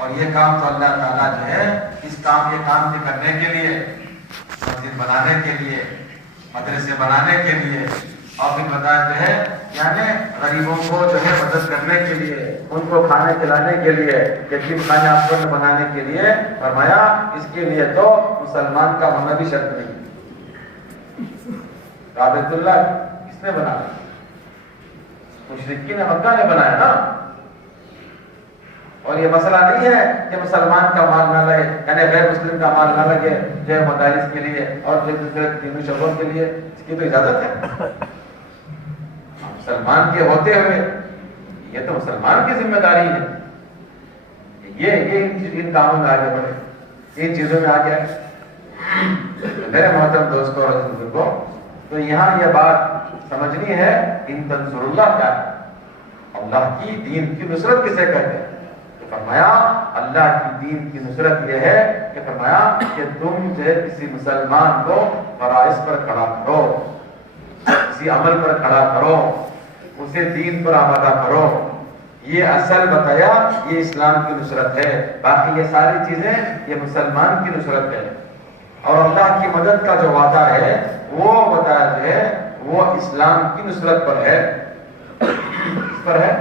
اور یہ کام تو اللہ تعالیٰ جو ہے یہ کام کرنے کے لیے، مسجد بنانے کے لیے، مدرسے بنانے کے لیے، اور پھر بتایا جو ہے یعنی غریبوں کو جو ہے مدد کرنے کے لیے، ان کو کھانے کھلانے کے لیے، یتیم خانے افسر بنانے کے لیے فرمایا اس کے لیے تو مسلمان کا ہونا بھی شرط نہیں۔ کعبۃ اللہ کس نے بنایا؟ مشرکین مکہ نے بنایا نا۔ اور یہ مسئلہ نہیں ہے کہ مسلمان کا مال نہ لگے، یعنی غیر مسلم کا مال نہ لگے جو ہے مدارس کے لیے اور جو دوسرے دینی شعبوں کے لیے، اس کی تو اجازت ہے۔ مسلمان کے ہوتے ہوئے یہ تو مسلمان کی ذمہ داری ہے، یہ ان کاموں میں آگے بڑھے، ان چیزوں میں آگے آئے۔ میرے محترم دوستوں اور بزرگوں، تو یہاں یہ بات سمجھنی ہے ان تنصر اللہ کیا ہے، اللہ کی دین کی نصرت کسے کہتے ہیں؟ تو فرمایا اللہ کی دین کی نصرت یہ ہے کہ فرمایا کہ تم جو ہے کسی مسلمان کو فرائض پر کھڑا کرو، کسی عمل پر کھڑا کرو، اسے دین پر آمادہ کرو۔ یہ اصل بتایا یہ اسلام کی نصرت ہے، باقی یہ ساری چیزیں یہ مسلمان کی نصرت ہے۔ اور اللہ کی مدد کا جو وعدہ ہے وہ بتایا جو ہے وہ اسلام کی نصرت پر ہے، اس پر ہے،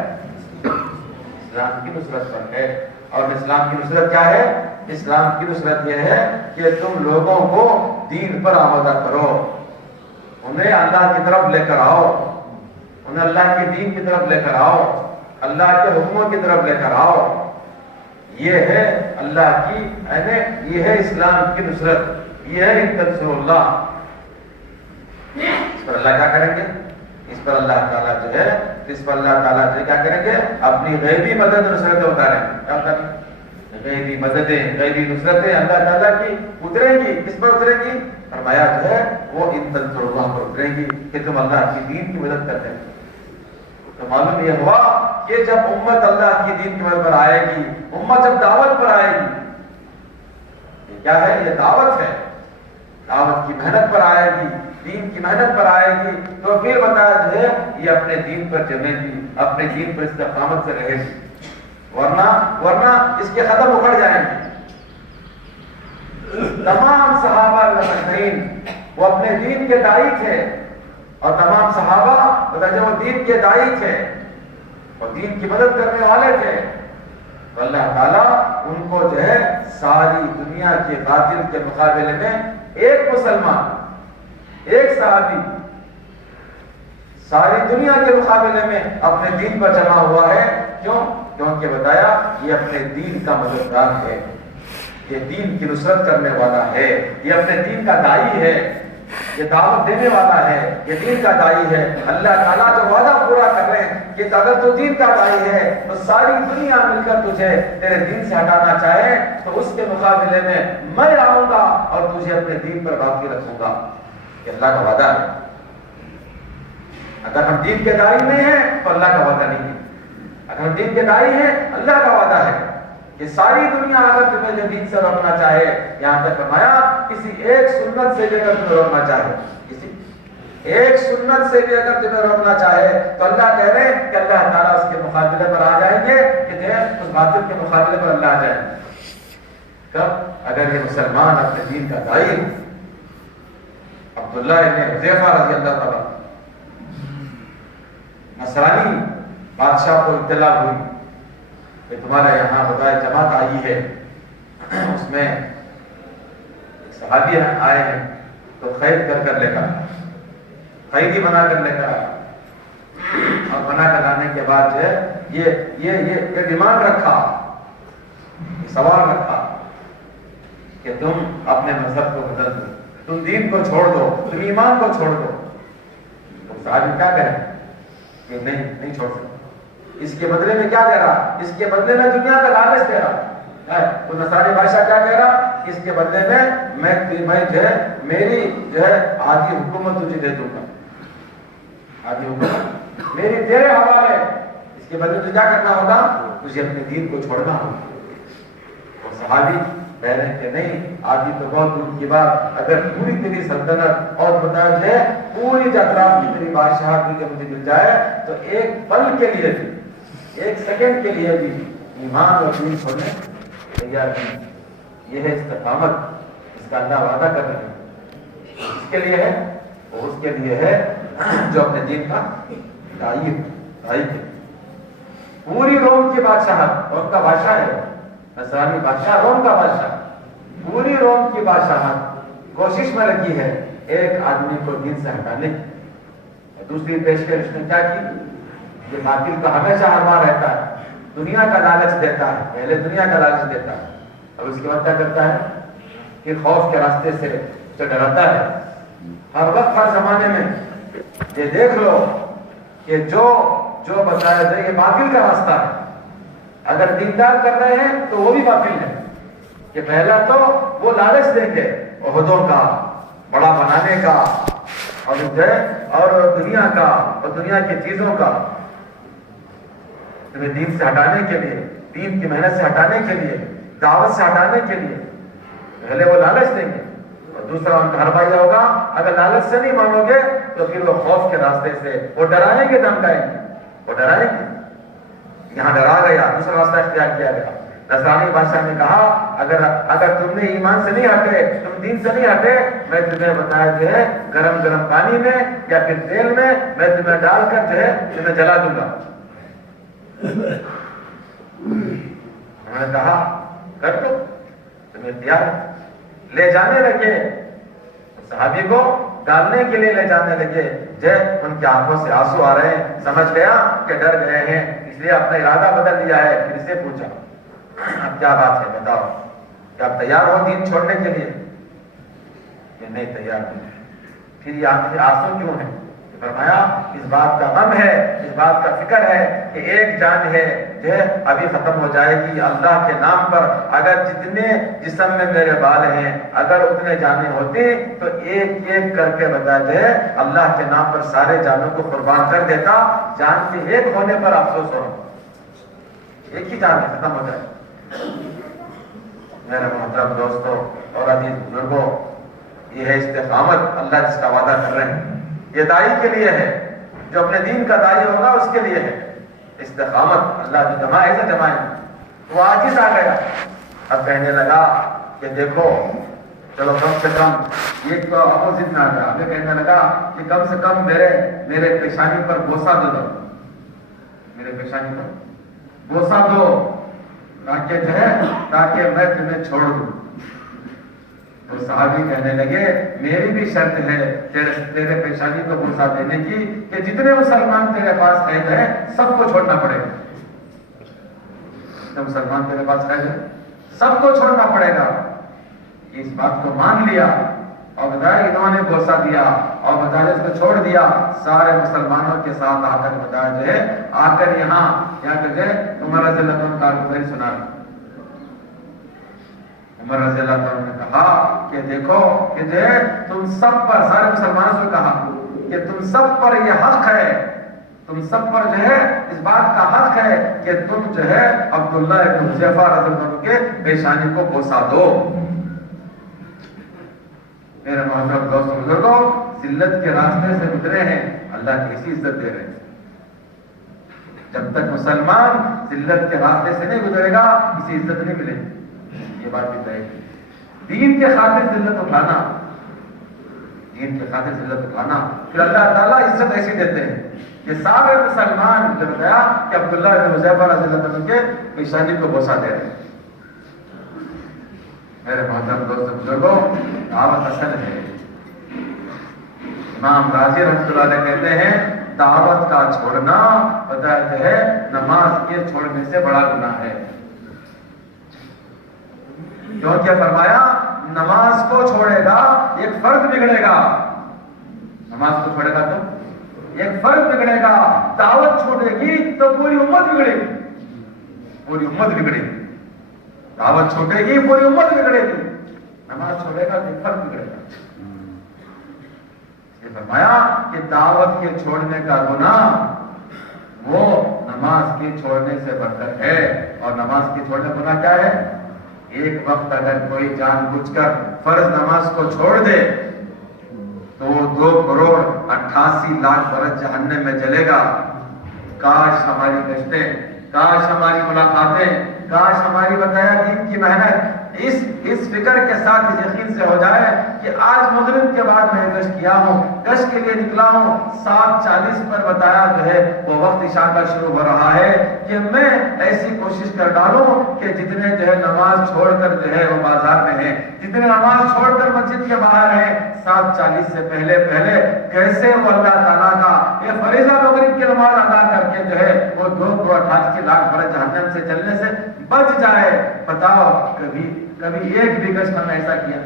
اسلام کی نصرت پر ہے۔ اور اسلام کی نصرت کیا ہے؟ اسلام کی نصرت یہ ہے کہ تم لوگوں کو دین پر آمادہ کرو، انہیں اللہ کی طرف لے کر آؤ، انہیں اللہ کے دین کی طرف لے کر آؤ، اللہ کے حکموں کی طرف لے کر آؤ۔ یہ ہے اللہ کی یعنی یہ ہے اسلام کی نصرت، یہ ہے ان تنصر اللہ۔ اس پر اللہ کیا کریں گے؟ اس پر اللہ تعالیٰ جو ہے اس پر اللہ تعالیٰ جو کیا کریں گے؟ اپنی غیبی مدد نصرتیں اتاریں گے۔ کیا اتاریں گے؟ غیبی مددیں، غیبی نصرتیں اللہ تعالیٰ کی اتریں گی۔ کس پر اتریں گی؟ فرمایا جو ہے وہ ان تنصر اللہ پر اتریں گی کہ تم اللہ کی دین کی مدد کرتے ہیں۔ تو معلوم یہ ہوا کہ جب امت اللہ کی دین کی مدد پر آئے گی، امت جب دعوت پر آئے گی، یہ کیا ہے؟ یہ دعوت ہے، دعوت کی محنت پر آئے گی، دین کی محنت پر آئے گی، تو پھر بتایا جو ہے یہ اپنے دین پر جمے گی، اپنے دین پر استقامت سے رہے گی، ورنہ اس کے قدم اکھڑ جائیں گے۔ تمام صحابہ رضوان وہ اپنے دین کے داعی تھے، اور تمام صحابہ جو وہ دین کے داعی تھے اور دین کی مدد کرنے والے تھے، تو اللہ تعالیٰ ان کو جو ہے ساری دنیا کے باطل کے مقابلے میں ایک مسلمان، ایک صحابی ساری دنیا کے مقابلے میں اپنے دین پر جمع ہوا ہے۔ کیوں؟ کیونکہ بتایا یہ اپنے دین کا مددگار ہے، یہ دین کی نصرت کرنے والا ہے، یہ اپنے دین کا داعی ہے، یہ دعوت دینے والا ہے، یہ دین کا داعی ہے۔ اللہ تعالیٰ جو وعدہ پورا کر رہے ہیں کہ اگر تو دین کا داعی ہے تو ساری دنیا مل کر تجھے تیرے دین سے ہٹانا چاہے تو اس کے مقابلے میں آؤں گا اور تجھے اپنے دین پر باقی رکھوں گا۔ یہ اللہ کا وعدہ ہے۔ اگر ہم دین کے داعی نہیں ہیں تو اللہ کا وعدہ نہیں ہے، اگر ہم دین کے داعی ہیں اللہ کا وعدہ ہے کہ ساری دنیا اگر تمہیں جو دین سے روکنا چاہے، یہاں تک فرمایا کسی ایک سنت سے بھی اگر تمہیں روکنا چاہے، کسی ایک سنت سے بھی اگر تمہیں روکنا چاہے تو اللہ کہہ رہے ہیں کہ اللہ تعالیٰ اس کے مقابلے پر آ جائیں گے، کہ جو ہے اس باطل کے مقابلے پر اللہ آ جائیں گے۔ کب؟ اگر یہ مسلمان اپنے دین کا داعی ہو۔ عبداللہ ابن حذیفہ رضی اللہ تعالیٰ نصرانی بادشاہ کو اطلاع ہوئی کہ تمہارے یہاں بتائے جماعت آئی ہے، اس میں ایک صحابی آئے ہیں، تو قید کر لے کر قیدی بنا کر لے کر آیا، اور بنا کر آنے کے بعد جو ہے یہ ڈیمانڈ رکھا، یہ سوال رکھا کہ تم اپنے مذہب کو بدل دو، تم دین کو چھوڑ دو، تم ایمان کو چھوڑ دو۔ تو صحابی کیا کہیں کہ نہیں چھوڑ سکتے۔ اس کے بدلے میں کیا دے رہا؟ اس کے بدلے میں دنیا کا لالچ دے رہا ہے۔ تو نصرانی بادشاہ کیا کہہ رہا؟ اس کے بدلے میں جو ہے میری جو ہے آدھی حکومت تجھے دے دوں گا، آدھی حکومت میری تیرے حوالے، اس کے بدلے تجھے کیا کرنا ہوگا؟ تجھے اپنے دین کو چھوڑنا ہوگا۔ اور صحابی کہہ رہے ہیں کہ نہیں، آدھی تو بہت دور کی بات، اگر پوری تیری سلطنت اور بتایا جائے پوری اطراف کی تیری بادشاہت مجھے مل جائے تو ایک پل کے لیے بھی، ایک سیکنڈ کے لیے بھی ایمان اور دین چھوڑنے تیار نہیں. یہ ہے استقامت، اس کا اللہ وعدہ کر رہے ہیں. اس کے لیے ہے، وہ اس کے لیے ہے جو اپنے دین کا داعی ہے. پوری روم کی بادشاہت، روم کا بادشاہ ہے نصرانی بادشاہ، روم کا بادشاہ، پوری روم کی بادشاہت کوشش میں لگی ہے ایک آدمی کو دین سے ہٹانے کی. دوسری پیشکش نے کیا کی؟ یہ باطل کا ہمیشہ ہرما رہتا ہے، دنیا کا لالچ دیتا ہے، پہلے دنیا کا لالچ دیتا ہے، اب اس کے بعد کیا کرتا ہے کہ خوف کے راستے سے جو ڈراتا ہے. ہر وقت ہر زمانے میں یہ دیکھ لو کہ جو بتایا جائے یہ باطل کا راستہ ہے. اگر دیندار کر رہے ہیں تو وہ بھی باطل ہے کہ پہلا تو وہ لالچ دیں گے عہدوں کا، بڑا بنانے کا، اور دنیا کا اور دنیا کی چیزوں کا، تمہیں دین سے ہٹانے کے لیے، دین کی محنت سے ہٹانے کے لیے، دعوت سے ہٹانے کے لیے پہلے وہ لالچ دیں گے. اور دوسرا ان کا حربہ یہ ہوگا اگر لالچ سے نہیں مانو گے تو پھر وہ خوف کے راستے سے وہ ڈرائیں گے، دھمکائیں گے، وہ ڈرائیں گے. یہاں ڈرا گیا، دوسرا راستہ اختیار کیا گیا. نصرانی بادشاہ نے کہا اگر تم نے ایمان سے نہیں ہٹے، تم دین سے نہیں ہٹے، میں تمہیں بتایا جو ہے گرم پانی میں یا پھر تیل میں تمہیں ڈال کر جو ہے تمہیں جلا دوں گا. انہوں نے کہا کر لو، تمہیں تیار. لے جانے لگے صحابی کو، ڈالنے کے لیے لے جانے لگے. ان کی آنکھوں سے آنسو آ رہے ہیں، سمجھ گیا کہ ڈر گئے ہیں، اس لیے اپنا ارادہ بدل لیا ہے. پھر سے پوچھا اب کیا بات ہے، بتاؤ کہ آپ تیار ہو دین چھوڑنے کے لیے؟ کہ نہیں تیار نہیں. پھر یہ آنسو کیوں ہے؟ فرمایا اس بات کا غم ہے، اس بات کا فکر ہے کہ ایک جان ہے جو ہے ابھی ختم ہو جائے گی. اللہ کے نام پر اگر جتنے جسم میں میرے بال ہیں اگر اتنے جانیں ہوتی تو ایک ایک کر کے بتا دے اللہ کے نام پر سارے جانوں کو قربان کر دیتا. جان کے ایک ہونے پر افسوس ہو، ایک ہی جان ہے ختم ہو جائے. میرے محترم دوستوں اور عزیز بزرگوں، یہ ہے استقامت اللہ جس کا وعدہ کر رہے ہیں. یہ دائی کے لیے ہے، جو اپنے دین کا دائی ہوگا اس کے لیے ہے استقامت. اللہ جو جمائے سے جمائے. وہ عاجز آ گیا، اب کہنے لگا کہ دیکھو چلو کم سے کم ایک تو اپوزٹ میں آ گیا. ہمیں کہنے لگا کہ کم سے کم میرے پیشانی پر بوسہ دو، میرے پیشانی پر بوسہ دو تاکہ میں تمہیں چھوڑ دوں. تو صحابی کہنے لگے میری بھی شرط ہے تیرے پیشانی کو بوسہ دینے کی کہ جتنے مسلمان تیرے پاس قید ہیں سب کو چھوڑنا پڑے گا. جتنے مسلمان تیرے پاس قید ہیں سب کو چھوڑنا پڑے گا. اس بات کو مان لیا اور بتایا انہوں نے بوسہ دیا اور بتایا اس کو چھوڑ دیا. سارے مسلمانوں کے ساتھ آ کر بتایا جو ہے آ کر یہاں جو ہے عمر رضی اللہ عنہ کا گزاری سنا. عمر رضی اللہ عنہ نے کہا کہ دیکھو کہ جو ہے تم سب پر، سارے مسلمانوں سے کہا کہ تم سب پر یہ حق ہے، تم سب پر جو ہے اس بات کا حق ہے کہ تم جو ہے عبداللہ ابن حذیفہ رضی اللہ عنہ کے پیشانی کو بوسہ دو. میرے محترم دوستوں بزرگوں، ذلت کے راستے سے گزرے ہیں، اللہ کی ایسی عزت دے رہے ہیں. جب تک مسلمان ذلت کے راستے سے نہیں گزرے گا کسی عزت نہیں ملے گی. یہ بات بھی طے. دین کے خاطر ذلت اٹھانا، دین کے خاطر ذلت اٹھانا، پھر اللہ تعالیٰ عزت ایسی دیتے ہیں کہ سارے مسلمان جب گیا کہ عبداللہ بن حذیفہ رضی اللہ عنہ کے پیشانی کو بوسہ دے رہے ہیں. میرے محترم دوست بزرگوں، دعوت اصل ہے. امام راضی رحمۃ اللہ علیہ کہتے ہیں دعوت کا چھوڑنا بتایا ہے نماز کے چھوڑنے سے بڑا گناہ ہے. کیونکہ فرمایا نماز کو چھوڑے گا ایک فرد بگڑے گا. نماز کو چھوڑے گا تو ایک فرد بگڑے گا. دعوت چھوڑے گی تو پوری امت بگڑے گی، پوری امت بگڑے گی. دعوت چھوڑے گی پوری امت بگڑے گی، نماز چھوڑے گا تو ایک فرد بگڑے گا. یہ فرمایا کہ دعوت کے چھوڑنے کا گناہ وہ نماز کے چھوڑنے سے بڑھ کر ہے. اور نماز کے چھوڑنے کا گناہ کیا ہے؟ ایک وقت اگر کوئی جان بوجھ کر فرض نماز کو چھوڑ دے تو 2,88,00,000 برس جہنم میں جلے گا. کاش ہماری گشتیں، کاش ہماری ملاقاتیں کاش ہماری بتایا دین کی محنت اس فکر کے ساتھ اس یقین سے ہو جائے کہ آج مغرب کے بعد میں گشت کیا ہوں، گشت کے لیے نکلا ہوں، 7:40 پر بتایا جو ہے وہ وقت عشاء کا شروع ہو رہا ہے، کہ میں ایسی کوشش کر ڈالوں کہ جتنے جو ہے نماز چھوڑ کر جو ہے وہ بازار میں ہیں، جتنے نماز چھوڑ کر مسجد کے باہر ہیں، 7:40 سے پہلے کیسے وہ اللہ تعالیٰ کا یہ فریضہ مغرب کی نماز ادا کر کے جو ہے وہ 2.88 لاکھ برس جہنم سے جلنے سے بچ جائے۔ بتاؤ کبھی ایک بھی گشت ہم نے ایسا کیا؟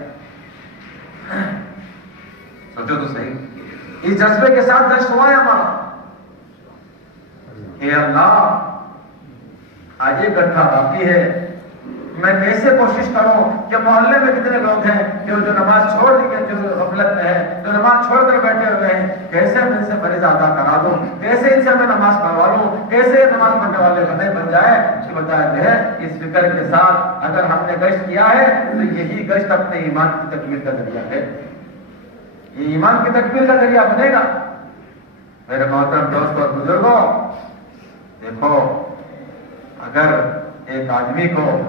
سوچو تو صحیح، اس جذبے کے ساتھ گشت ہوا ہے ہمارا کہ اللہ آج ایک گھنٹہ باقی ہے، میں کیسے کوشش کروں کہ محلے میں کتنے لوگ ہیں کہ جو نماز چھوڑ دی گئے، جو غفلت میں ہے، جو نماز چھوڑ کر بیٹھے ہوئے ہیں، کیسے میں ان سے فریضہ ادا کرا دوں، کیسے ان سے میں نماز پڑھوا لوں، کیسے نماز پڑھنے والے بندے بن جائے۔ کہ بتایا جو ہے اس فکر کے ساتھ اگر ہم نے گشت کیا ہے تو یہی گشت اپنے ایمان کی تکمیل کا ذریعہ ہے، یہ ایمان کی تکمیل کا ذریعہ بنے گا۔ میرے محترم دوستوں اور بزرگوں، دیکھو اگر ایک آدمی کو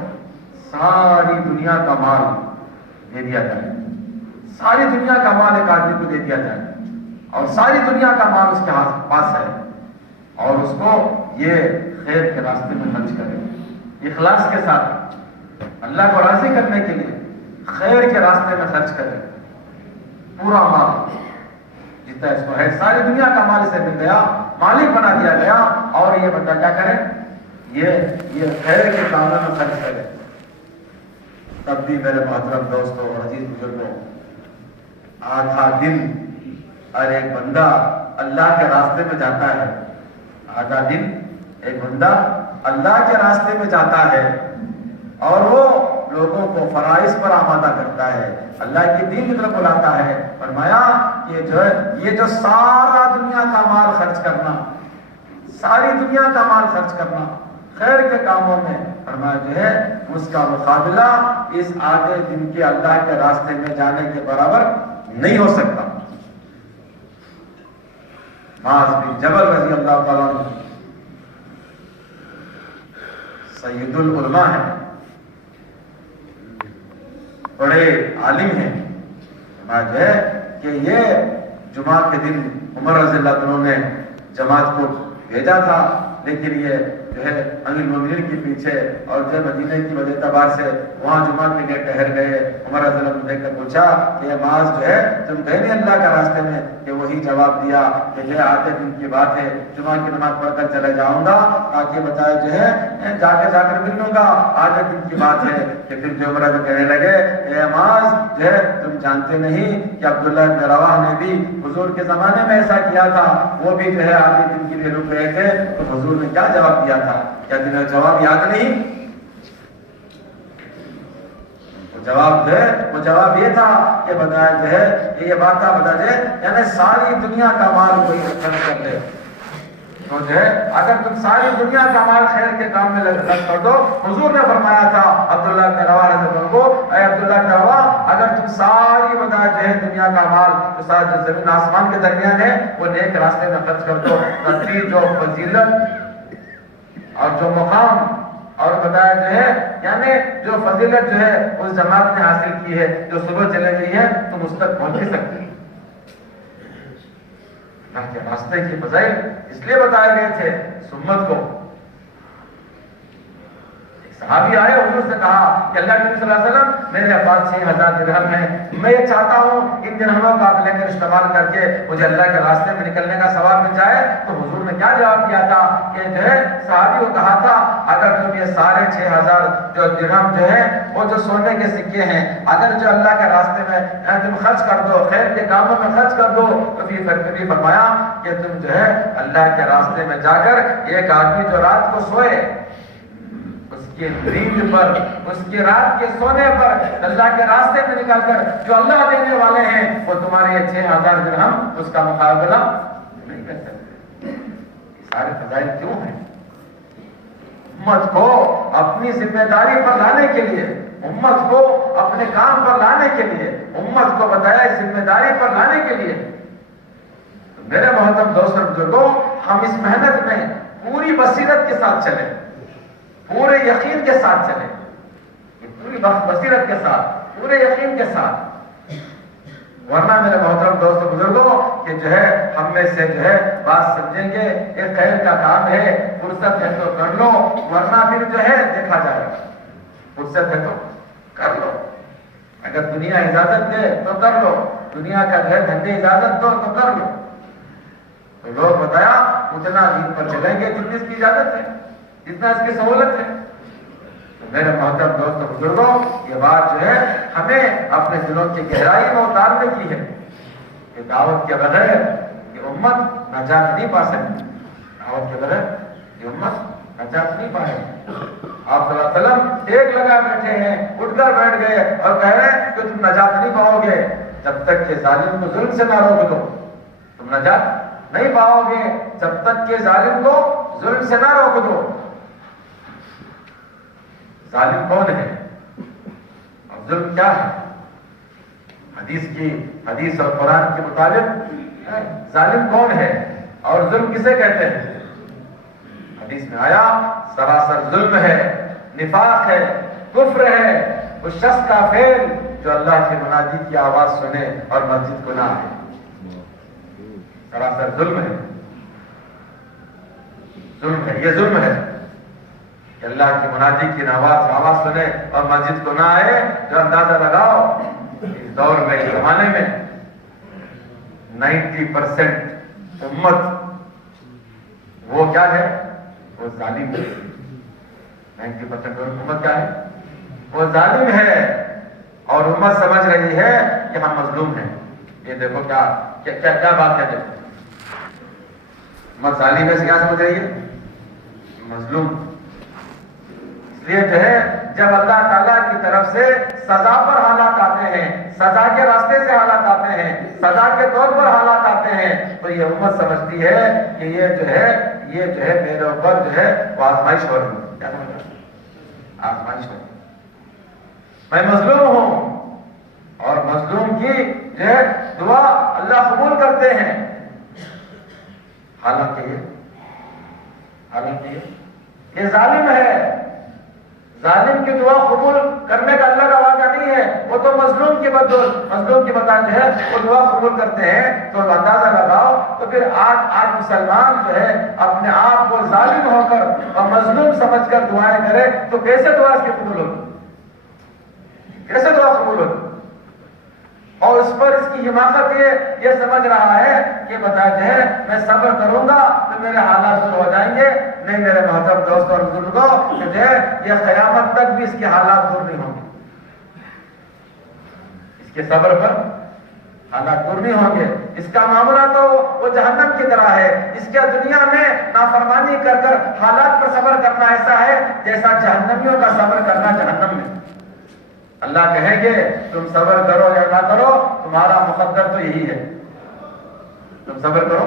ساری دنیا کا مال دے دیا جائے، ساری دنیا کا مال ایک آدمی کو دے دیا جائے اور ساری دنیا کا مال اس کے پاس ہے اور اس کو یہ خیر کے راستے میں خرچ کرے، اخلاص کے ساتھ اللہ کو راضی کرنے کے لیے خیر کے راستے میں خرچ کرے، پورا مال جتنا اس کو ہے، ساری دنیا کا مال اسے مل گیا، مالک بنا دیا گیا، اور یہ بندہ کیا کرے، یہ خیر کے کاموں میں خرچ کرے۔ تب بھی میرے محترم دوستوں اور عزیز بزرگوں، آدھا دن اور ایک بندہ اللہ کے راستے میں جاتا ہے، آدھا دن ایک بندہ اللہ کے راستے میں جاتا ہے اور وہ لوگوں کو فرائض پر آمادہ کرتا ہے، اللہ کی دین کی طرف بلاتا ہے۔ فرمایا یہ جو سارا دنیا کا مال خرچ کرنا، ساری دنیا کا مال خرچ کرنا خیر کے کاموں میں، فرمایا جو ہے اس کا مقابلہ اس آدھے دن کے اللہ کے راستے میں جانے کے برابر نہیں ہو سکتا۔ معاذ بن جبل رضی اللہ تعالیٰ عنہ سید العلماء ہیں، بڑے عالم ہیں، فرمایا جو ہے کہ یہ جمعہ کے دن عمر رضی اللہ عنہ نے جماعت کو بھیجا تھا، لیکن یہ جو ہے امیر المومنین کے پیچھے اور جو مدینے کی وجہ اعتبار سے وہاں جمعہ کے لیے ٹہر گئے۔ عمر رضی اللہ عنہ نے کر پوچھا کہ یہ معاذ جو ہے تم گئے نہیں اللہ کا راستے میں؟ کہ وہی جواب دیا کہ جو آتے دن کی بات ہے، جمعہ کی نماز پڑھ کر چلے جاؤں گا تاکہ بتایا جو ہے جا کر مل لوں گا، آدھے دن کی بات ہے۔ کہ پھر جو عمر کہنے لگے اے معاذ جو ہے تم جانتے نہیں کہ عبداللہ بن رواحہ نے بھی حضور کے زمانے میں ایسا کیا تھا، وہ بھی جو ہے آدھے دن کے لیے رک رہے تھے، تو حضور نے کیا جواب دیا تھا؟ کیا تمہیں جواب یاد نہیں؟ وہ جواب یہ تھا کہ بتایا جو ہے یہ بات تھا، بتا جائے یعنی ساری دنیا کا مال کوئی خرچ کر دے تو جو ہے اگر تم ساری دنیا کا مال خیر کے کام میں خرچ کر دو، حضور نے فرمایا تھا عبداللہ بن رواحہ کو، اے عبداللہ بن رواحہ اگر تم ساری بتا جو ہے دنیا کا مال جو سارا جو زمین آسمان کے درمیان ہے وہ نیک راستے میں خرچ کر دو، تقدیر جو فضیلت اور جو مقام اور بتایا جو ہے یعنی جو فضیلت جو ہے اس جماعت نے حاصل کی ہے، جو صبح چلے گئی ہے تم اس تک پہنچ نہیں سکتے۔ اللہ کے راستے کی فضائل اس لیے بتائے گئے تھے سمت کو۔ ایک صحابی آئے، حضور سے کہا کہ اللہ کے نبی صلی اللہ علیہ وسلم میرے پاس 6000 درہم ہیں، میں یہ چاہتا ہوں ان درہموں کا آپ لے کر استعمال کر کے مجھے اللہ کے راستے میں نکلنے کا ثواب مل جائے۔ تو حضور نے کیا جواب دیا تھا کہ جو ہے صحابی کو کہا تھا اگر تم یہ سارے 6000 جو درہم جو ہے وہ جو سونے کے سکے ہیں اگر جو اللہ کے راستے میں تم خرچ کر دو، خیر کے کاموں میں خرچ کر دو، تو پھر فرمایا کہ تم جو ہے اللہ کے راستے میں جا کر ایک آدمی جو رات کو سوئے اس کی نیند پر، اس کی رات کے سونے پر اللہ کے راستے میں نکل کر جو اللہ دینے والے ہیں وہ تمہارے یہ 6000 درہم اس کا مقابلہ نہیں کر سکتے۔ سارے فضائل کیوں ہیں؟ امت کو اپنی ذمہ داری پر لانے کے لیے، امت کو اپنے کام پر لانے کے لیے، امت کو بتایا ذمہ داری پر لانے کے لیے۔ میرے محترم دوست اور بزرگوں، ہم اس محنت میں پوری بصیرت کے ساتھ چلیں، پورے یقین کے ساتھ چلے، پوری بصیرت کے ساتھ، پورے یقین کے ساتھ. ورنہ میرے محترم دوستوں بزرگوں کہ جو ہے ہم میں سے جو ہے بات سمجھیں گے ایک خیر کا کام ہے، فرصت ہے تو کر لو، ورنہ پھر جو ہے دیکھا جائے گا. فرصت ہے تو کر لو، اگر دنیا اجازت دے تو کر لو، دنیا کا جو ہے دھندے اجازت دو تو کر لو. تو لوگ بتایا اتنا دین پر چلیں گے جتنی اس کی اجازت ہے، جتنا اس کی سہولت ہے. تو میرے محترم دوستوں بزرگوں یہ بات جو ہے ہمیں اپنے دلوں کی گہرائی میں اتارنے کی ہے کہ دعوت کے بغیر یہ امت نجات نہیں پا سکتی. دعوت کے بغیر یہ امت نجات نہیں پائے. آپ صلی اللہ علیہ وسلم ایک لگا بیٹھے ہیں، اٹھ کر بیٹھ گئے اور کہہ رہے ہیں کہ تم نجات نہیں پاؤ گے جب تک کہ ظالم کو ظلم سے نہ روک دو. تم نجات نہیں پاؤ گے جب تک کہ ظالم کو ظلم سے نہ روک دو. ظالم کون ہے اور ظلم کیا ہے؟ حدیث اور قرآن کے مطابق ظالم کون ہے اور ظلم کسے کہتے ہیں؟ حدیث میں آیا سراسر ظلم ہے، نفاق ہے، کفر ہے اس شخص کا فعل جو اللہ کی منادی کی آواز سنے اور مسجد کو نہ آئے. سراسر ظلم ہے، ظلم ہے، یہ ظلم ہے کہ اللہ کی منادی کی آواز سنے اور مسجد کو نہ آئے. جو اندازہ لگاؤ اس دور میں، اس زمانے میں 90% امت وہ کیا ہے؟ وہ ظالم ہے. 90% امت کیا ہے؟ وہ ظالم ہے. اور امت سمجھ رہی ہے کہ ہم مظلوم ہیں. یہ دیکھو کیا بات ہے. دیکھو امت ظالم ہے سے کیا سمجھ رہی ہے؟ مظلوم. اس لیے جو ہے جب اللہ تعالیٰ کی طرف سے سزا پر حالات آتے ہیں، سزا کے راستے سے حالات آتے ہیں، سزا کے طور پر حالات آتے ہیں، تو یہ امت سمجھتی ہے کہ یہ جو ہے میرے اوپر جو ہے وہ آزمائش ہو رہی ہے. کیا سمجھ رہا ہے؟ آزمائش ہو رہی ہے. میں مظلوم ہوں اور مظلوم کی جو ہے دعا اللہ قبول کرتے ہیں. حالانکہ یہ ظالم ہے. ظالم کی دعا قبول کرنے کا اللہ کا وعدہ نہیں ہے. وہ تو مظلوم کی بتا جو ہے وہ دعا قبول کرتے ہیں. تو اندازہ لگاؤ تو پھر آج مسلمان جو ہے اپنے آپ کو ظالم ہو کر اور مظلوم سمجھ کر دعائیں کرے تو کیسے دعا اس کی قبول ہوگی؟ کیسے دعا قبول ہوگی؟ اور اس پر اس کی حماقت یہ سمجھ رہا ہے کہ بتا جو ہے میں صبر کروں گا تو میرے حالات دور ہو جائیں گے. نہیں میرے محترم دوستوں اور بزرگوں کہ جو ہے یہ قیامت تک بھی اس کے حالات دور نہیں ہوں گے. اس کے صبر پر حالات دور نہیں ہوں گے. اس کا معاملہ تو وہ جہنم کی طرح ہے. اس کے دنیا میں نافرمانی کر کر حالات پر صبر کرنا ایسا ہے جیسا جہنمیوں کا صبر کرنا جہنم میں. اللہ کہیں گے تم صبر کرو یا نہ کرو تمہارا مقدر تو یہی ہے. تم صبر کرو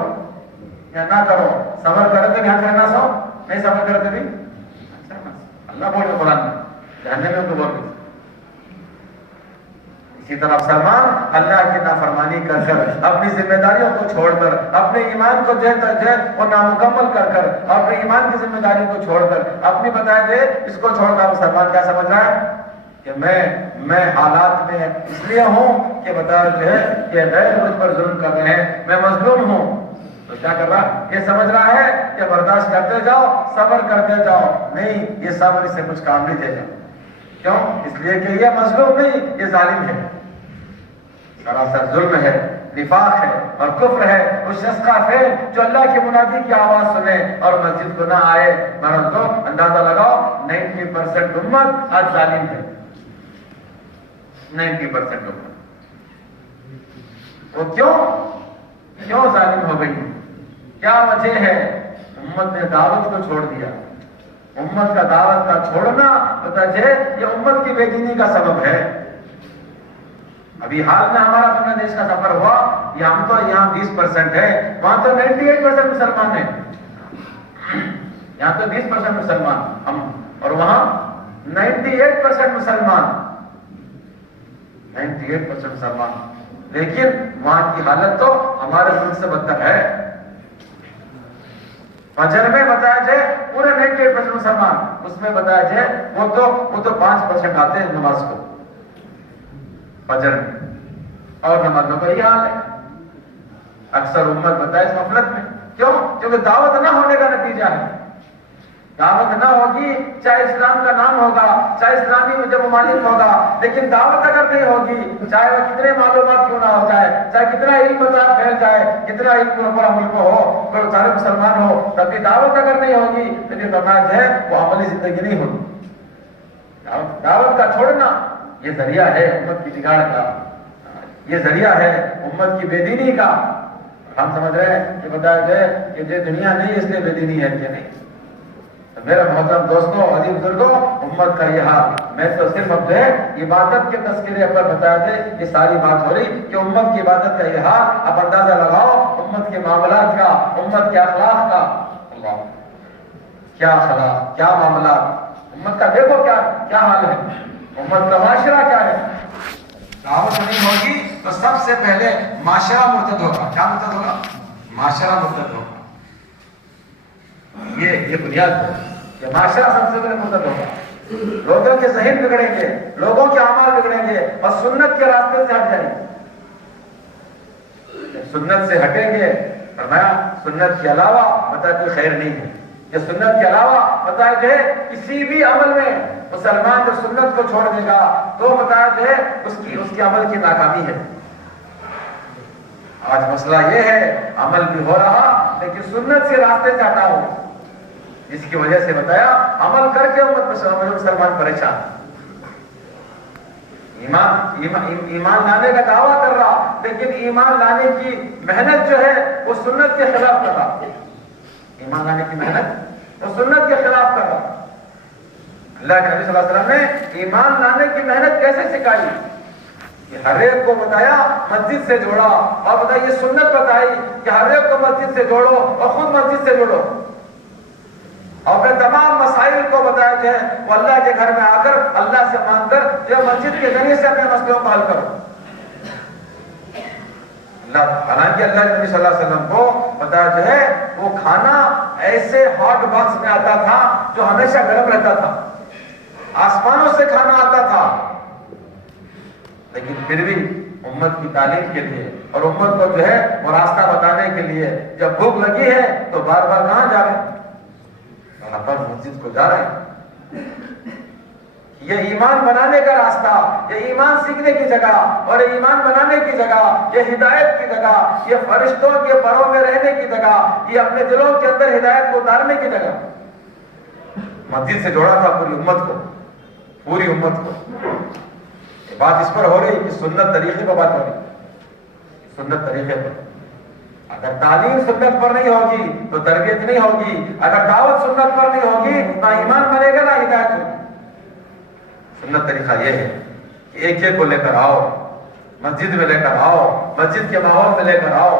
یا نہ کرو. صبر کرے تو یہاں کرنا سو، نہیں صبر کرے تو بھی اللہ بولے قرآن میں جہنمیوں کو بول. اسی طرح سلمان اللہ کی نافرمانی کر کر اپنی ذمہ داریوں کو چھوڑ کر اپنے ایمان کو جو وہ نامکمل کر کر اپنے ایمان کی ذمہ داری کو چھوڑ کر اپنی بتائے دے اس کو چھوڑ کر مسلمان کیا سمجھ رہا ہے کہ میں حالات میں اس لیے ہوں کہ بتایا جو ہے کہ غیر مجھ پر ظلم کر رہے ہیں، میں مظلوم ہوں. تو کیا کر رہا؟ یہ سمجھ رہا ہے کہ برداشت کرتے جاؤ، صبر کرتے جاؤ. نہیں، یہ صبر اس سے کچھ کام نہیں دے گا. کیوں؟ اس لیے کہ یہ مظلوم نہیں، یہ ظالم ہے. سراسر ظلم ہے، نفاق ہے اور کفر ہے اس شخص کا فعل جو اللہ کی منادی کی آواز سنے اور مسجد کو نہ آئے. مرضو اندازہ لگاؤ 90% امت آج ظالم ہے. 90% امت. وہ کیوں ظالم ہو گئی؟ کیا وجہ ہے؟ امت نے دعوت کو چھوڑ دیا. امت کا دعوت کا چھوڑنا بتاجے یہ امت کی بے دینی کا سبب ہے. ابھی حال میں ہمارا بنگلہ دیش کا سفر ہوا، ہم تو یہاں 20% ہے، وہاں تو 98% مسلمان ہیں. یہاں تو 20% مسلمان ہم اور وہاں 98% مسلمان. 98% مسلمان، لیکن وہاں کی حالت تو ہمارے ملک سے بدتر ہے. فجر میں بتایا جائے پورے 98% مسلمان، اس میں بتایا جائے وہ تو 5% آتے ہیں نماز کو فجر میں، اور نمازوں کا یہ حال ہے۔ اکثر امت بتائے اس غفلت میں، کیوں؟ کیونکہ دعوت نہ ہونے کا نتیجہ ہے۔ دعوت نہ ہوگی، چاہے اسلام کا نام ہوگا، چاہے اسلامی جو ممالک ہوگا، لیکن دعوت اگر نہیں ہوگی، چاہے وہ کتنے معلومات کیوں نہ ہو جائے، چاہے کتنا علم پھیل جائے، کتنا علم پورا ملک ہو، کوئی سارے مسلمان ہو، تب بھی دعوت اگر نہیں ہوگی تو یہ فرمایا ہے وہ عملی زندگی نہیں ہوگی۔ دعوت کا چھوڑنا یہ ذریعہ ہے امت کی بگاڑ کا، یہ ذریعہ ہے امت کی بے دینی کا۔ ہم سمجھ رہے ہیں کہ بتایا جائے کہ یہ دنیا نہیں اس لیے بے دینی ہے کہ نہیں۔ میرے محترم دوستوں، عزیز بزرگوں، امت کا یہ حال، میں تو صرف اب جو ہے عبادت کے تذکرے پر بتایا جائے یہ ساری بات ہو رہی کہ امت کی عبادت کا یہ حال، اب اندازہ لگاؤ امت کے معاملات کا، امت کے اخلاق کا، اللہ کیا اخلاق، کیا معاملات، امت کا دیکھو کیا حال ہے، امت کا معاشرہ کیا ہے۔ دعوت نہیں ہوگی تو سب سے پہلے معاشرہ مرتد ہوگا۔ کیا مرتد ہوگا؟ معاشرہ مرتد ہوگا۔ یہ بنیاد ہے کہ معاشرہ سب سے پہلے مرتد ہوگا، لوگوں کے ذہن بگڑیں گے، لوگوں کے اعمال بگڑیں گے اور سنت کے راستے سے ہٹ جائیں گے۔ سنت سے ہٹیں گے، فرمایا سنت کے علاوہ بتا کوئی خیر نہیں ہے، کہ سنت کے علاوہ بتایا جو ہے کسی بھی عمل میں مسلمان جو سنت کو چھوڑ دے گا تو بتایا جو ہے اس کی عمل کی ناکامی ہے۔ آج مسئلہ یہ ہے عمل بھی ہو رہا لیکن سنت سے راستے سے ہٹا ہو، جس کی وجہ سے بتایا عمل کر کے مسلمان پریشان، ایمان لانے کا دعویٰ کر رہا لیکن ایمان لانے کی محنت جو ہے وہ سنت کے خلاف کر رہا، ایمان لانے کی محنت وہ سنت کے خلاف کر رہا۔ اللہ کے نبی صلی اللہ علیہ وسلم نے ایمان لانے کی محنت کیسے سکھائی؟ کہ ہر ایک کو بتایا مسجد سے جوڑا، اور بتائیے سنت بتائی کہ ہر ایک کو مسجد سے جوڑو اور خود مسجد سے جوڑو، اور پھر تمام مسائل کو بتایا جائے وہ اللہ کے گھر میں آ کر اللہ سے مانگ کر یا مسجد کے ذریعے سے اپنے مسئلوں کو حل کرو۔ حالانکہ اللہ کے نبی صلی اللہ علیہ وسلم کو بتایا جو ہے وہ کھانا ایسے ہاٹ باکس میں آتا تھا جو ہمیشہ گرم رہتا تھا، آسمانوں سے کھانا آتا تھا، لیکن پھر بھی امت کی تعلیم کے لیے اور امت کو جو ہے وہ راستہ بتانے کے لیے جب بھوک لگی ہے تو بار بار کہاں جا رہے ہیں؟ وہاں پر مسجد کو جا رہے ہیں۔ یہ ایمان بنانے کا راستہ، یہ ایمان سیکھنے کی جگہ اور یہ ایمان بنانے کی جگہ، یہ ہدایت کی جگہ، یہ فرشتوں کے پروں میں رہنے کی جگہ، یہ اپنے دلوں کے اندر ہدایت کو اتارنے کی جگہ۔ مسجد سے جوڑا تھا پوری امت کو، پوری امت کو۔ بات اس پر ہو رہی کہ سنت طریقے پر بات ہو رہی، سنت طریقے پر۔ اگر تعلیم سنت پر نہیں ہوگی تو تربیت نہیں ہوگی، اگر دعوت سنت پر نہیں ہوگی نہ ایمان بنے گا نہ ہدایت ہوگی۔ سنت طریقہ یہ ہے کہ ایک ایک کو لے کر آؤ، مسجد میں لے کر آؤ، مسجد کے ماحول میں لے کر آؤ،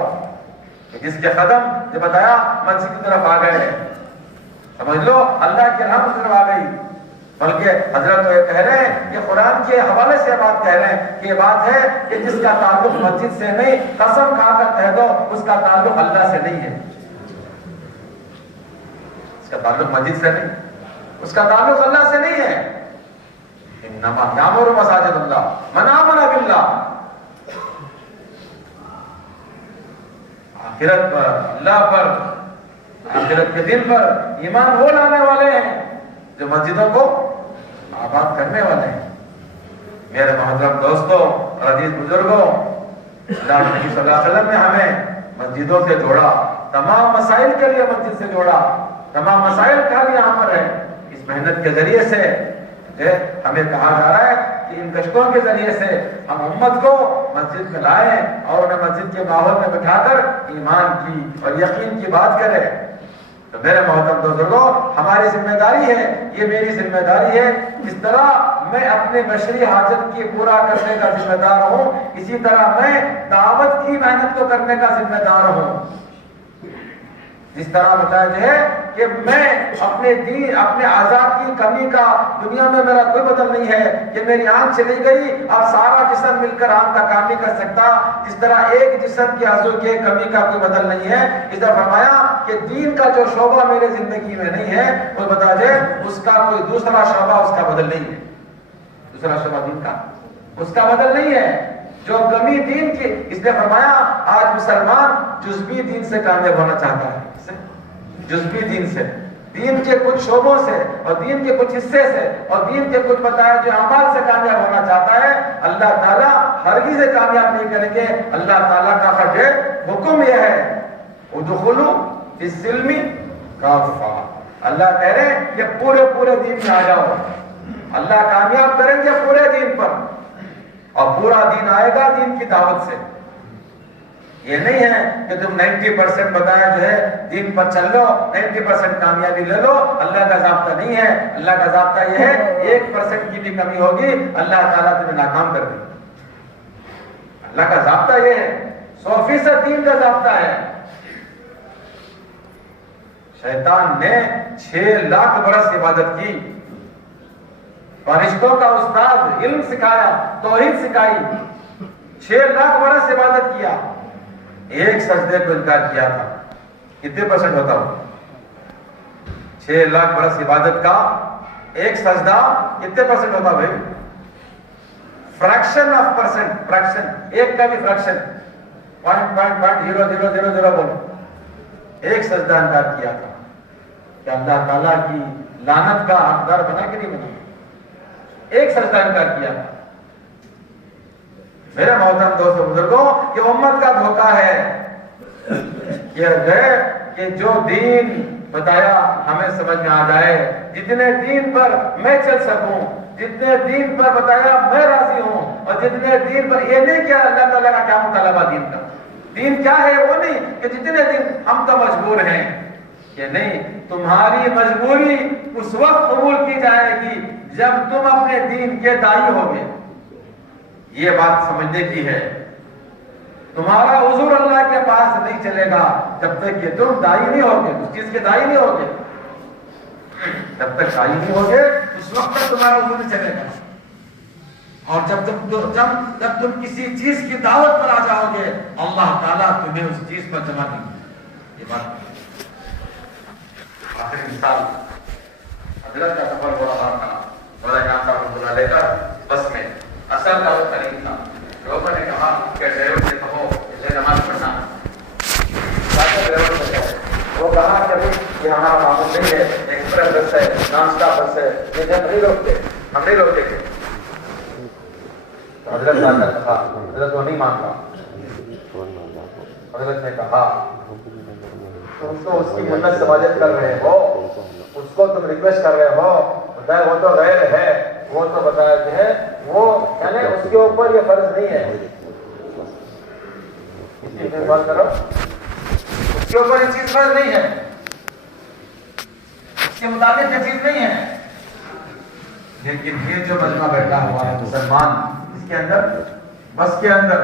جس کے قدم جو بتایا مسجد کی طرف آ گئے، سمجھ لو اللہ کی رحمت کی طرف آ گئی۔ بلکہ حضرت تو یہ کہہ رہے ہیں کہ قرآن کے حوالے سے بات کہہ رہے ہیں کہ یہ بات ہے کہ جس کا تعلق مسجد سے نہیں، قسم کھا کر کہہ دو اس کا تعلق اللہ سے نہیں ہے، اس کا تعلق مسجد سے نہیں، اس کا تعلق اللہ سے نہیں ہے۔ انما یامر مساجد اللہ من آمن باللہ، آخرت پر، اللہ پر، آخرت کے دن پر ایمان وہ لانے والے ہیں جو مسجدوں کو آباد کرنے والے ہیں۔ میرے محترم دوستوں اور عزیز بزرگوں، اللہ نبی صلی اللہ علیہ وسلم نے ہمیں مسجدوں سے جوڑا، تمام مسائل کے لیے مسجد سے جوڑا، تمام مسائل کا لیے امر ہے۔ اس محنت کے ذریعے سے ہمیں کہا جا رہا ہے کہ ان کشتوں کے ذریعے سے ہم امت کو مسجد میں لائیں اور انہیں مسجد کے ماحول میں بٹھا کر ایمان کی اور یقین کی بات کریں۔ تو میرے محترم بزرگوں، ہماری ذمہ داری ہے، یہ میری ذمہ داری ہے، جس طرح میں اپنے بشری حاجت کی پورا کرنے کا ذمہ دار ہوں، اسی طرح میں دعوت کی محنت کو کرنے کا ذمہ دار ہوں۔ جس طرح بتایا جائے کہ میں اپنے دین، اپنے اعضاء کی کمی کا دنیا میں میرا کوئی بدل نہیں ہے کہ میری آنکھ چلی گئی اب سارا جسم مل کر آنکھ کا کام نہیں کر سکتا، جس طرح ایک جسم کے عضو کی کمی کا کوئی بدل نہیں ہے۔ اس طرح فرمایا کہ دین کا جو شعبہ میرے زندگی میں نہیں ہے وہ بتا دے اس کا کوئی دوسرا شعبہ اس کا بدل نہیں ہے. دوسرا شعبہ دین کا اس کا بدل نہیں ہے. جو کمی دین کی، اس نے فرمایا آج مسلمان جزوی دین سے کامیاب ہونا چاہتا ہے. جزوی دین سے، دین کے کچھ شعبوں سے اور دین کے کچھ حصے سے اور دین کے کچھ بتایا جو اعمال سے کامیاب ہونا چاہتا ہے. اللہ تعالیٰ ہرگز کامیاب نہیں کریں گے. اللہ تعالیٰ کا حکم یہ ہے ادخلوا فی السلم کافہ. اللہ کہہ رہے ہیں کہ پورے دین میں آ جاؤ. اللہ کامیاب کریں گے پورے دین پر، اور پورا دین آئے گا دین کی دعوت سے. یہ نہیں ہے کہ تم 90% بتایا جو ہے دین پر چل لو، 90% کامیابی لے لو. اللہ کا ضابطہ نہیں ہے. اللہ کا ضابطہ یہ ہے 1% کی بھی کمی ہوگی اللہ تعالیٰ تمہیں ناکام کر دے. اللہ کا ضابطہ یہ ہے، 100% دین کا ضابطہ ہے. شیطان نے 6 لاکھ برس عبادت کی، فرشتوں کا استاد علم سکھایا، توحید سکھائی، 6 لاکھ برس عبادت کیا، ایک سجدے کو انکار کیا تھا. کتنے پرسنٹ ہوتا ہو؟ 6 لاکھ برس عبادت کا ایک سجدہ کتنے پرسنٹ ہوتا بھائی؟ فریکشن آف پرسنٹ، فریکشن، ایک کا بھی فریکشن 0.0000 بولو. ایک سجدہ انکار کیا تھا کہ اللہ تعالیٰ کی لعنت کا حقدار بنا کہ نہیں بنا؟ ایک سجدہ انکار کیا تھا. میرے محترم دوستو بزرگوں، یہ امت کا دھوکہ ہے کہ جو دین بتایا ہمیں سمجھ میں آ جائے، جتنے دین پر میں چل سکوں، جتنے دین پر بتایا میں راضی ہوں، اور جتنے دین پر یہ نہیں کیا اللہ تعالیٰ کا کیا مطالبہ دین کا. دین کیا ہے وہ نہیں کہ جتنے دن ہم تو مجبور ہیں، کہ نہیں، تمہاری مجبوری اس وقت قبول کی جائے گی جب تم اپنے دین کے داعی ہوگے. یہ بات سمجھنے کی ہے. تمہارا حضور اللہ کے پاس نہیں چلے گا جب تک کہ تم داعی نہیں ہوگے، اس چیز کے داعی نہیں ہوگے. جب تک داعی نہیں ہوگے اس وقت تک تمہارا حضور نہیں چلے گا. اور جب تم کسی چیز کی دعوت پر آ جاؤ گے اللہ تعالیٰ تمہیں اس چیز پر جمع دیں گے. یہ بات آخری مثال، حضرت کا سفر ہو رہا تھا، مولانا امام صاحب کو لے کر بس میں. اصل کا وہ قریب تھا. لوگوں نے کہا کہ ڈرائیور سے کہو اسے نماز پڑھنا. وہ کہا کہ یہ ہمارا معمول نہیں ہے، ایکسپریس بس ہے، نان اسٹاپ بس ہے، یہ نہیں روکتے، ہم نہیں روکتے تھے. حضرت نے کہا، حضرت وہ نہیں مانتا. حضرت نے کہا تم تو اس کی منت سماجت کر رہے ہو، اس کو تم ریکویسٹ کر رہے ہو، بتائے وہ تو غیر ہے، وہ تو بتایا کہ ہے وہ، یعنی اس کے اوپر یہ فرض نہیں ہے. اس کی بات کرو، اس کے اوپر یہ چیز فرض نہیں ہے، اس کے مطابق یہ چیز نہیں ہے. لیکن یہ جو مجمع بیٹھا ہوا ہے مسلمان، اس کے اندر بس کے اندر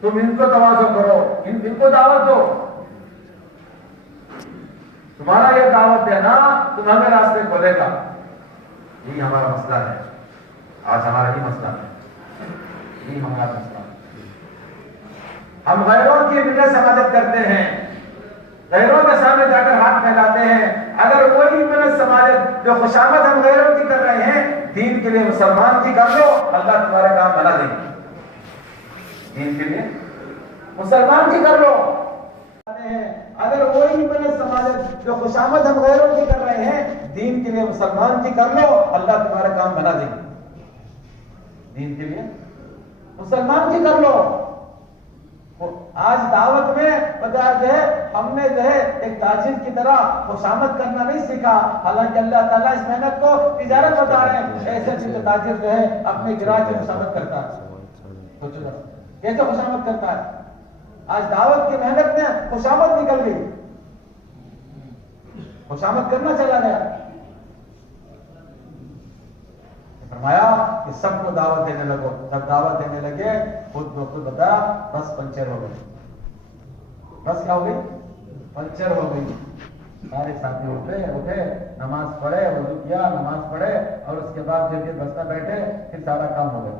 تم ان کو تواضع کرو، ان کو دعوت دو. تمہارا یہ دعوت دینا تمہیں راستے کھولے گا. یہی ہمارا مسئلہ ہے آج، ہمارا ہی مسئلہ ہے، یہی ہمارا مسئلہ ہے. ہم غیروں کی منت سماجت کرتے ہیں، غیروں کے سامنے جا کر ہاتھ پھیلاتے ہیں. اگر وہی منت سماجت جو خوشامد ہم غیروں کی کر رہے ہیں دین کے لیے مسلمان کی کر لو، اللہ تمہارے کام بنا دیں گے. دین کے لیے مسلمان کی کر لو. اگر وہی منت سماجت جو خوشامد ہم غیروں کی کر رہے ہیں دین کے لیے مسلمان کی کر لو، اللہ تمہارا کام بنا دیں گے. دین کے لیے مسلمان کی کر لو. آج دعوت میں بتا جو ہے ہم نے جو ہے ایک تاجر کی طرح خوشامد کرنا نہیں سیکھا، حالانکہ اللہ تعالیٰ اس محنت کو تجارت بتا رہے ہیں. ایسے ایسے تاجر جو ہے اپنے گراہ کی خوشامد کرتا ہے. سوچو کیسے خوشامد کرتا ہے. آج دعوت کی محنت میں خوشامد نکل گئی، خوشامد کرنا چلا گیا. فرمایا کہ سب کو دعوت دینے لگو. سب دعوت دینے لگے، خود بخود بتایا بس پنچر ہو گئی. بس کیا ہو گئی؟ پنچر ہو گئی. سارے ساتھی اٹھے، نماز پڑھے، وضو کیا، نماز پڑھے، اور اس کے بعد جب یہ بس میں بیٹھے پھر سارا کام ہو گیا.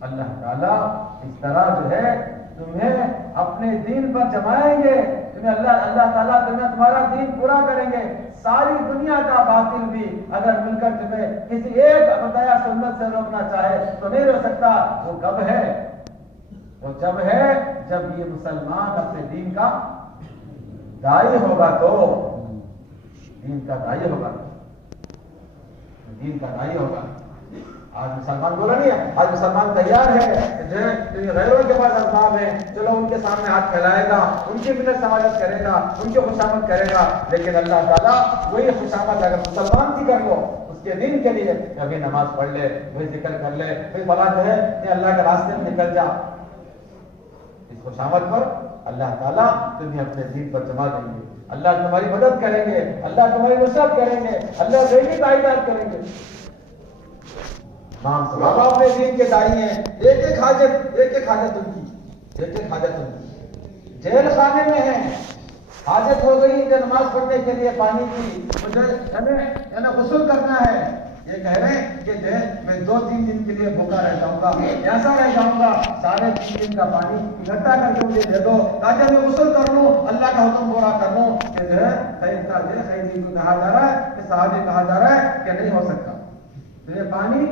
اللہ تعالیٰ اس طرح جو ہے تمہیں اپنے دین پر جمائیں گے. تمہیں اللہ تعالیٰ تمہارا دین پورا کریں گے. ساری دنیا کا باطل بھی اگر مل کر تمہیں کسی ایک بتایا سنت سے روکنا چاہے تو نہیں روک سکتا. وہ کب ہے؟ وہ جب ہے جب یہ مسلمان اپنے دین کا داعی ہوگا. تو دین کا داعی ہوگا، دین کا داعی ہوگا. آج مسلمان بولا نہیں ہے، آج مسلمان تیار ہے جو غیروں کے پاس اسباب ہیں، چلو ان کے سامنے ہاتھ پھیلائے گا، ان کی منت سماجت کرے گا، ان کی خوشامد کرے گا. لیکن اللہ تعالیٰ وہی خوشامد اگر مسلمان کی کر لو اس کے دین کے لیے، کبھی نماز پڑھ لے، وہی ذکر کر لے، پھر فلاں جو ہے کہ اللہ کے راستے میں نکل جا، اس خوشامد پر اللہ تعالیٰ تمہیں اپنے دین پر جما دیں گے. اللہ تمہاری مدد کریں گے، اللہ تمہاری نصرت کریں گے، اللہ دینی تائیدات کریں گے. صحابہ اپنے دین کے داعی ہیں. ایک ایک حاجت ان کی جیل خانے میں ہیں. حاجت ہو گئی کہ نماز پڑھنے کے لیے پانی کی، مجھے غسل کرنا ہے. یہ کہہ رہے ہیں کہ میں 2-3 دن کے لیے بھوکا رہ جاؤں گا، ایسا رہ جاؤں گا، سارے 3 دن کا پانی اکٹھا کر کے مجھے دے دو تاکہ میں غسل کر لوں، اللہ کا حکم پورا کر لوں. کہ جو ہے خیری کو کہا جا رہا ہے کہ صحابی کہا جا رہا ہے کہ نہیں ہو سکتا، تمہیں پانی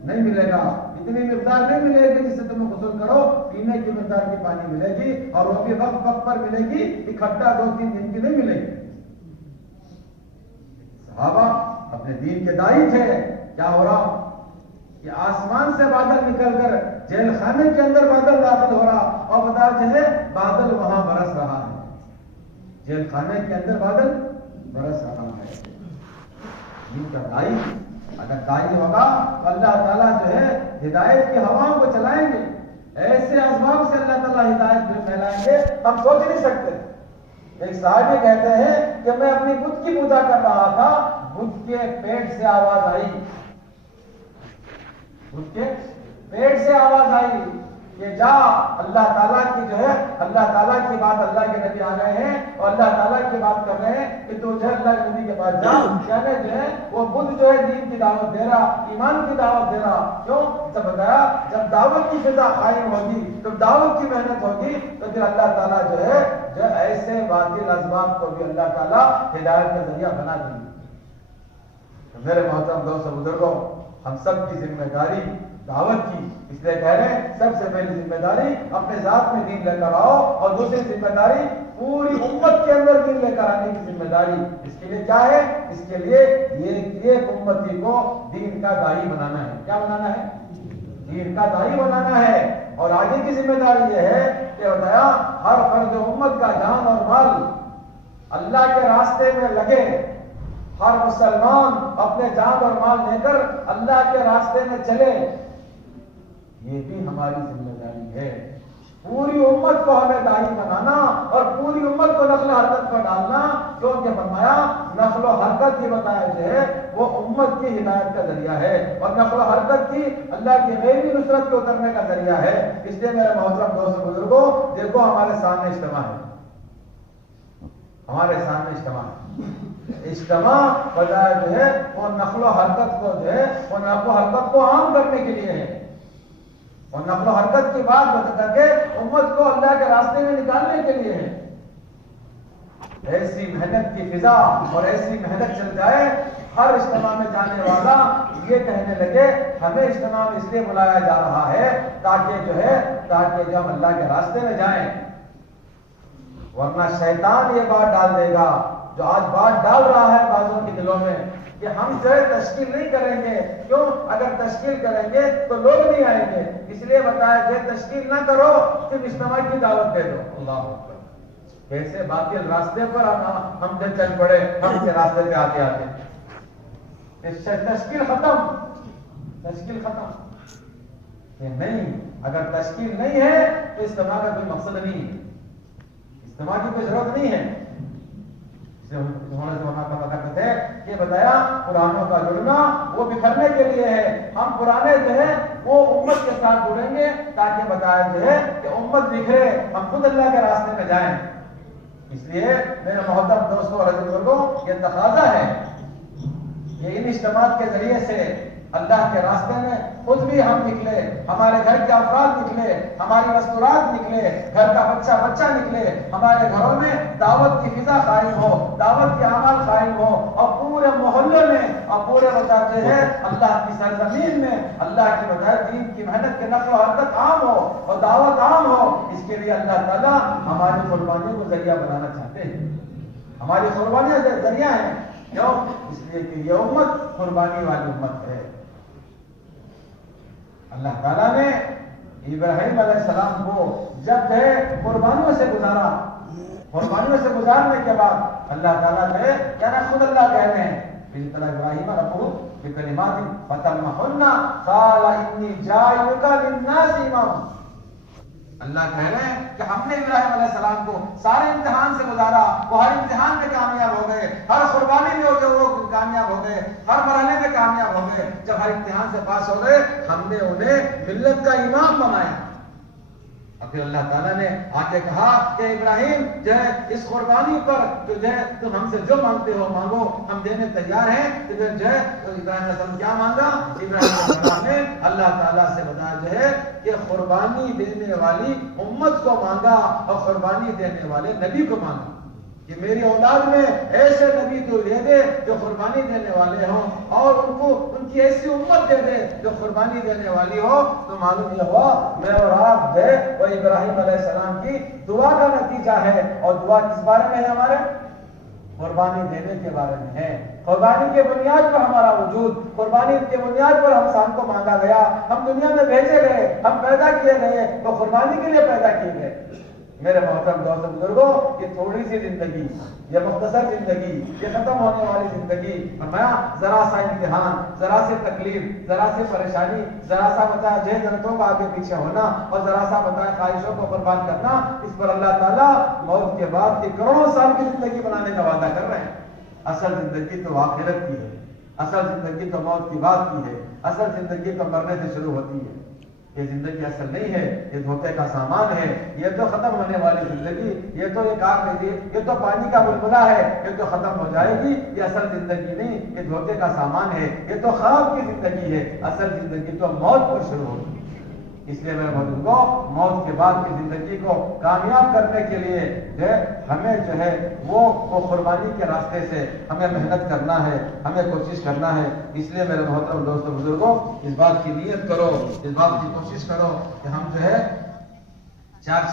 نہیں ملے گا، اتنی مقدار نہیں ملے گی جس سے تمہیں غسل کرو، پینے کی مقدار کی پانی ملے گی اور وہ بھی وقت وقت پر ملے گی، اکٹھا 2-3 دن کی نہیں ملے گی. صحابہ اپنے دین کے داعی تھے. کیا ہو رہا کہ آسمان سے بادل نکل کر جیل خانے کے اندر بادل داخل ہو رہا اور بتا چلے بادل وہاں برس رہا ہے، جیل خانے کے اندر بادل برس رہا ہے. دین کا داعی اگر داعی ہوگا تو اللہ تعالیٰ جو ہے ہدایت کی ہواؤں کو چلائیں گے. ایسے اسباب سے اللہ تعالیٰ ہدایت میں پھیلائیں گے ہم سوچ نہیں سکتے. ایک صحابی کہتے ہیں کہ میں اپنی بت کی پوجا کر رہا تھا، بت کے پیٹ سے آواز آئی، بت کے پیٹ سے آواز آئی کہ جا، اللہ تعالیٰ کی جو ہے اللہ تعالیٰ کی بات، اللہ کے نبی آ رہے ہیں اور اللہ تعالیٰ کی بات کر رہے ہیں کہ تو جو ہے اللہ کے نبی کے پاس جا. یعنی جو ہے وہ بدھ جو ہے دین کی دعوت دے رہا، ایمان کی دعوت دے رہا. کیوں؟ جب بتایا جب دعوت کی فضا قائم ہوگی، جب دعوت کی محنت ہوگی تو پھر اللہ تعالیٰ جو ہے جو ایسے باطل اسباب کو بھی اللہ تعالیٰ ہدایت کا ذریعہ بنا دیں گے. میرے محترم دوست بزرگوں، ہم سب کی ذمہ داری دعوت کی، اس لیے کہہ رہے ہیں سب سے پہلی ذمہ داری اپنے ذات میں دین لے کر آؤ اور دوسری ذمہ داری پوری امت کے اندر دین لے کر آنے کی ذمہ داری. اس کے لیے کیا ہے؟ اس کے لیے ایک امتی کو دین کا داعی بنانا ہے. کیا بنانا ہے؟ دین کا داعی بنانا ہے. اور آگے کی ذمہ داری یہ ہے کہ بتایا ہر فرد امت کا جان اور مال اللہ کے راستے میں لگے. ہر مسلمان اپنے جان اور مال لے کر اللہ کے راستے میں چلے. یہ بھی ہماری ذمہ داری ہے. پوری امت کو ہمیں داعی بنانا اور پوری امت کو نقل و حرکت پر ڈالنا. کیونکہ فرمایا نقل و حرکت کی بتایا جو ہے وہ امت کی ہدایت کا ذریعہ ہے اور نقل و حرکت کی اللہ کی غیبی نصرت کے اترنے کا ذریعہ ہے. اس لیے میرے محترم دوست بزرگوں، دیکھو ہمارے سامنے اجتماع ہے، ہمارے سامنے اجتماع بجائے جو ہے وہ نقل و حرکت کو جو ہے وہ نقل و حرکت کو عام کرنے کے لیے ہے اور نقل و حرکت کی بات بتا کے امت کو اللہ کے راستے میں نکالنے کے لیے ہے. ایسی محنت کی فضا اور ایسی محنت چل جائے ہر اجتماع میں جانے والا یہ کہنے لگے ہمیں اجتماع میں اس لیے بلایا جا رہا ہے تاکہ جو ہم اللہ کے راستے میں جائیں. ورنہ شیطان یہ بات ڈال دے گا جو آج بات ڈال رہا ہے بعضوں کے دلوں میں کہ ہم جو ہے تشکیل نہیں کریں گے. کیوں؟ اگر تشکیل کریں گے تو لوگ نہیں آئیں گے. اس لیے بتایا کہ تشکیل نہ کرو، صرف اجتماع کی دعوت دے دو. اللہ اکبر. کیسے باطل راستے پر ہم جب چل پڑے، ہم کے راستے پہ آتے تشکیل ختم. یہ نہیں، اگر تشکیل نہیں ہے تو اجتماع کا کوئی مقصد نہیں ہے، اجتماع کی کوئی ضرورت نہیں ہے. کرتے تھے کہ بتایا پرانوں کا جڑنا وہ بکھرنے کے لیے ہے. ہم پرانے جو ہے وہ امت کے ساتھ جڑیں گے تاکہ بتایا جو ہے کہ امت بکھرے، ہم خود اللہ کے راستے میں جائیں. اس لیے میرے محترم دوستوں اور بزرگوں، یہ تقاضا ہے کہ ان اجتماعات کے ذریعے سے اللہ کے راستے میں خود بھی ہم نکلے، ہمارے گھر کے افراد نکلے، ہماری مستورات نکلے، گھر کا بچہ نکلے، ہمارے گھروں میں دعوت کی فضا قائم ہو، دعوت کے اعمال قائم ہو، اور پورے محلے میں اور پورے بتاتے ہیں اللہ کی سرزمین میں اللہ کی بجائے دین کی محنت کے نقل و حرکت عام ہو اور دعوت عام ہو۔ اس کے لیے اللہ تعالیٰ ہماری قربانیوں کو ذریعہ بنانا چاہتے ہیں۔ ہماری قربانیاں ذریعہ ہیں، کیوں؟ اس لیے کہ یہ امت قربانی والی امت ہے۔ اللہ تعالیٰ نے ابراہیم علیہ السلام کو جب قربانیوں سے گزارا، قربانیوں سے گزارنے کے بعد اللہ تعالیٰ نے کیا نا خود اللہ کہہ رہے ہیں اسی طرح ابراہیم ربہ بکلمات فتمہن قال انی جاعلک للناس اماما۔ اللہ کہہ رہے ہیں کہ ہم نے ابراہیم علیہ السلام کو سارے امتحان سے گزارا، وہ ہر امتحان میں کامیاب ہو گئے، ہر قربانی میں وہ کامیاب ہو گئے، ہر مرحلے میں کامیاب ہو گئے۔ جب ہر امتحان سے پاس ہو گئے ہم نے انہیں ملت کا امام بنایا۔ اور پھر اللہ تعالیٰ نے آ کے کہا کہ ابراہیم جو ہے اس قربانی پر جو ہے تم ہم سے جو مانگتے ہو مانگو، ہم دینے تیار ہیں۔ تو پھر جو ہے تو ابراہیم علیہ السلام کیا مانگا؟ ابراہیم علیہ السلام نے اللہ تعالیٰ سے بتایا جو ہے کہ قربانی دینے والی امت کو مانگا اور قربانی دینے والے نبی کو مانگا کہ میری اولاد میں ایسے نبی تو دے دے جو قربانی دینے والے ہوں، اور ان کی ایسی امت دے دے جو قربانی دینے والی ہو۔ تو معلوم یہ ہوا میں اور آپ جو ہے وہ ابراہیم علیہ السلام کی دعا کا نتیجہ ہے۔ اور دعا کس بارے میں ہے؟ ہمارے قربانی دینے کے بارے میں ہے۔ قربانی کے بنیاد پر ہمارا وجود، قربانی کے بنیاد پر ہم کو مانگا گیا، ہم دنیا میں بھیجے گئے، ہم پیدا کیے گئے تو قربانی کے لیے پیدا کیے گئے۔ میرے محترم دوست بزرگوں، یہ تھوڑی سی زندگی، یہ مختصر زندگی، یہ ختم ہونے والی زندگی، فرمایا ذرا سا امتحان، ذرا سی تکلیف، ذرا سی پریشانی، ذرا سا بتایا جہنتوں کا آگے پیچھے ہونا، اور ذرا سا بتایا خواہشوں کو قربان کرنا، اس پر اللہ تعالیٰ موت کے بعد کی کروڑوں سال کی زندگی بنانے کا وعدہ کر رہے ہیں۔ اصل زندگی تو آخرت کی ہے، اصل زندگی تو موت کی بات کی ہے، اصل زندگی تو مرنے سے شروع ہوتی ہے۔ یہ زندگی اصل نہیں ہے، یہ دھوکے کا سامان ہے، یہ تو ختم ہونے والی زندگی، یہ تو ایک آگ نہیں، یہ تو پانی کا بلبلہ ہے، یہ تو ختم ہو جائے گی، یہ اصل زندگی نہیں، یہ دھوکے کا سامان ہے، یہ تو خواب کی زندگی ہے، اصل زندگی تو موت پر شروع ہوگی۔ اس لیے میرے بزرگوں، موت کے بعد کی زندگی کو کامیاب کرنے کے لیے ہمیں جو ہے وہ قربانی کے راستے سے ہمیں محنت کرنا ہے، ہمیں کوشش کرنا ہے۔ اس لیے میرے محترم دوستوں بزرگوں، اس بات کی نیت کرو، اس بات کی کوشش کرو کہ ہم جو ہے 4